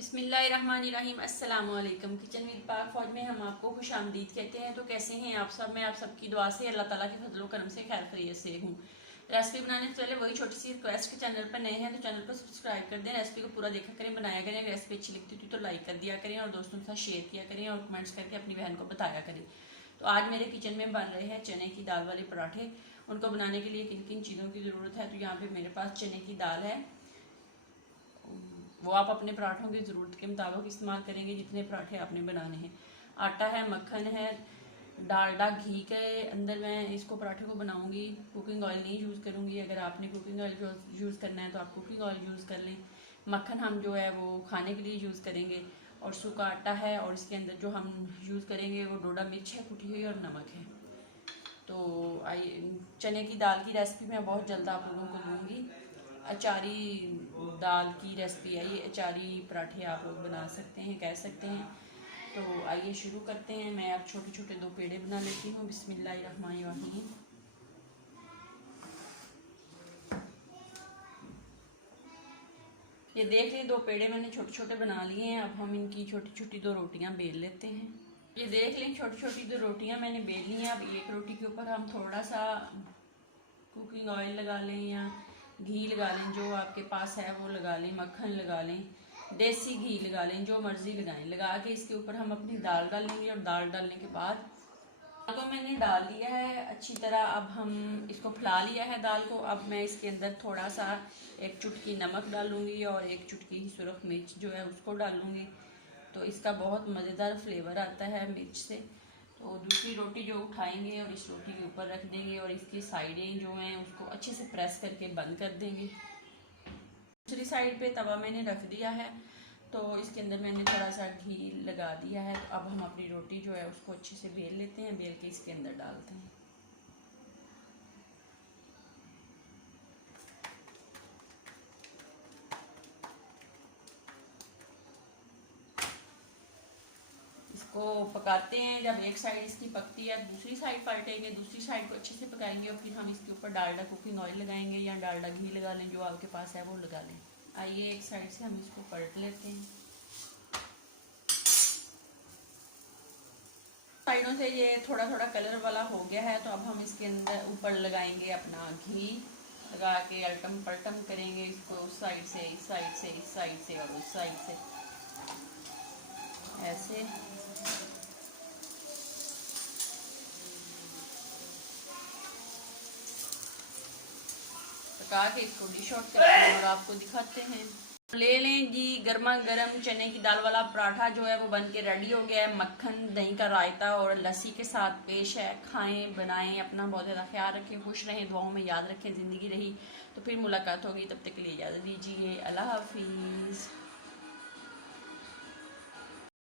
बिस्मिल्लाहिर्रहमानिर्रहीम। अस्सलाम वालेकुम। किचन विद पाक फौज में हम आपको खुश आमदीद कहते हैं। तो कैसे हैं आप सब? मैं आप सबकी दुआ से अल्लाह ताला के फजलो करम से खैर खैरियत से हूँ। रेसिपी बनाने से पहले वही छोटी सी रिक्वेस्ट के चैनल पर नए हैं तो चैनल को सब्सक्राइब कर दें, रेसिपी को पूरा देखा करें, बनाया करें। अगर रेसिपी अच्छी लगती थी तो लाइक कर दिया करें और दोस्तों के साथ शेयर किया करें और कमेंट्स करके अपनी बहन को बताया करें। तो आज मेरे किचन में बन रहे हैं चने की दाल वाले पराठे। उनको बनाने के लिए किन किन चीज़ों की ज़रूरत है, तो यहाँ पे मेरे पास चने की दाल है, वो आप अपने पराठों की ज़रूरत के मुताबिक इस्तेमाल करेंगे जितने पराठे आपने बनाने हैं। आटा है, मक्खन है, डालडा घी के अंदर मैं इसको पराठे को बनाऊंगी। कुकिंग ऑयल नहीं यूज़ करूंगी। अगर आपने कुकिंग ऑयल यूज़ करना है तो आप कुकिंग ऑयल यूज़ कर लें। मक्खन हम जो है वो खाने के लिए यूज़ करेंगे और सूखा आटा है और इसके अंदर जो हम यूज़ करेंगे वो डोडा मिर्च है कुटी हुई और नमक है। तो आइए, चने की दाल की रेसिपी मैं बहुत जल्द आप लोगों को दूँगी। अचारी दाल की रेसिपी है ये, अचारी पराठे आप लोग बना सकते हैं, कह सकते हैं। तो आइए शुरू करते हैं। मैं अब छोटे छोटे दो पेड़े बना लेती हूँ। बिस्मिल्लाहिर्रहमानिर्रहीम। ये देख लें, दो पेड़े मैंने छोटे छोटे बना लिए हैं। अब हम इनकी छोटी छोटी दो रोटियां बेल लेते हैं। ये देख लें, छोटी छोटी दो रोटियां मैंने बेल ली हैं। अब एक रोटी के ऊपर हम थोड़ा सा कुकिंग ऑयल लगा लें या घी लगा लें, जो आपके पास है वो लगा लें। मक्खन लगा लें, देसी घी लगा लें, जो मर्जी लगाएं। लगा के इसके ऊपर हम अपनी दाल डालेंगे और दाल डालने के बाद तो मैंने डाल दिया है अच्छी तरह। अब हम इसको फैला लिया है दाल को। अब मैं इसके अंदर थोड़ा सा एक चुटकी नमक डालूंगी और एक चुटकी सुरख मिर्च जो है उसको डालूंगी। तो इसका बहुत मज़ेदार फ्लेवर आता है मिर्च से। तो दूसरी रोटी जो उठाएंगे और इस रोटी के ऊपर रख देंगे और इसकी साइडें जो हैं उसको अच्छे से प्रेस करके बंद कर देंगे। दूसरी साइड पे तवा मैंने रख दिया है, तो इसके अंदर मैंने थोड़ा सा घी लगा दिया है। तो अब हम अपनी रोटी जो है उसको अच्छे से बेल लेते हैं, बेल के इसके अंदर डालते हैं। इसको पकाते हैं। जब एक साइड इसकी पकती है दूसरी साइड पलटेंगे, दूसरी साइड को अच्छे से पकाएंगे और फिर हम इसके ऊपर डालडा कुकिंग ऑयल लगाएंगे या डालडा घी लगा लें, जो आपके पास है वो लगा लें। आइए एक साइड से हम इसको पलट लेते हैं। साइडों से ये थोड़ा थोड़ा कलर वाला हो गया है, तो अब हम इसके अंदर ऊपर लगाएंगे अपना घी। लगा के अल्टम पलटम करेंगे इसको, उस साइड से इस साइड से, इस साइड से और उस साइड से, ऐसे। पका के इसको डिश आउट करते हैं और आपको दिखाते हैं। ले लें जी, गर्मा गर्म चने की दाल वाला पराठा जो है वो बन के रेडी हो गया है। मक्खन, दही का रायता और लस्सी के साथ पेश है। खाएं, बनाएं, अपना बहुत ज़्यादा ख्याल रखें, खुश रहें, दुआओं में याद रखें। ज़िंदगी रही तो फिर मुलाकात होगी। तब तक के लिए इजाज़त दीजिए। अल्लाह हाफिज़।